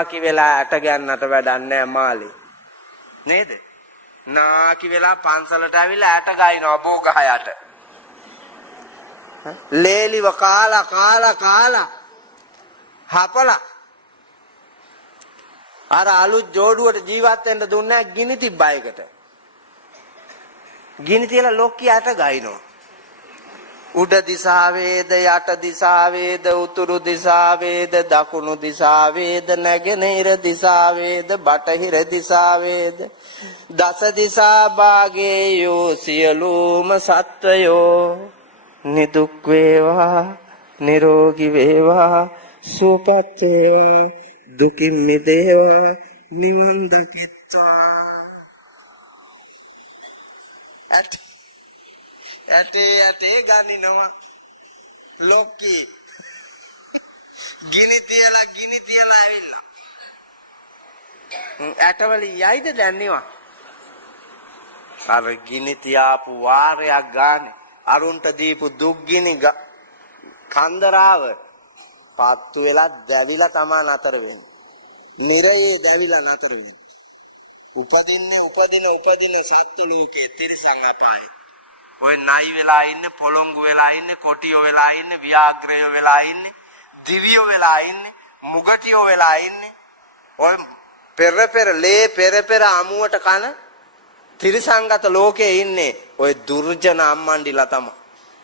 නාකි වෙලා ඇට ගන්නට වැඩක් නැහැ මාළේ. නේද? නාකි වෙලා පන්සලට ඇවිල්ලා ඇට ගයිනවා බෝ ගහ යට. ලේලිව කාලා හපලා අර අලුත් ජෝඩුවට ජීවත් වෙන්න දුන්නේ ගිනි තිබ්බයකට. ගිනි තියලා ලොක්කිය ඇට ගයිනවා. උඩ දිසාවේද යට දිසාවේද උතුරු දිසාවේද දකුණු දිසාවේද නැගෙනහිර දිසාවේද බටහිර දිසාවේද දස දිසා භාගේ යෝ සියලුම සත්වයෝ නිදුක් වේවා නිරෝගී වේවා සුවපත් වේවා දුකින් මිදේවා නිවන් දකිත්වා. ඇටේ ගනිනවා ලොක්කී ගිනි තියලා ඇවිල්ලා ඇටවලින් යයිද දැන්නේවා. අර ගිනි තියාපු වාරයක් ගානේ අරුන්ට දීපු දුක් ගිනි කන්දරාව පත්තු වෙලා දැවිලා තමා නතර වෙන්නේ. නිරයේ දැවිලා නතර වෙන්නේ. උපදින සත්ත්ව ලෝකයේ තිරිසන් අපායේ. ඔය නයි වෙලා ඉන්නේ, පොළොංගු වෙලා ඉන්නේ, කොටියෝ වෙලා ඉන්නේ, ව්‍යාග්‍රයෝ වෙලා ඉන්නේ, දිවියෝ වෙලා ඉන්නේ, මුගටියෝ වෙලා ඉන්නේ. ඔය පෙර අමුවට කන තිරිසන්ගත ලෝකයේ ඉන්නේ ඔය දුර්ජන අම්මන්ඩිලා තමයි.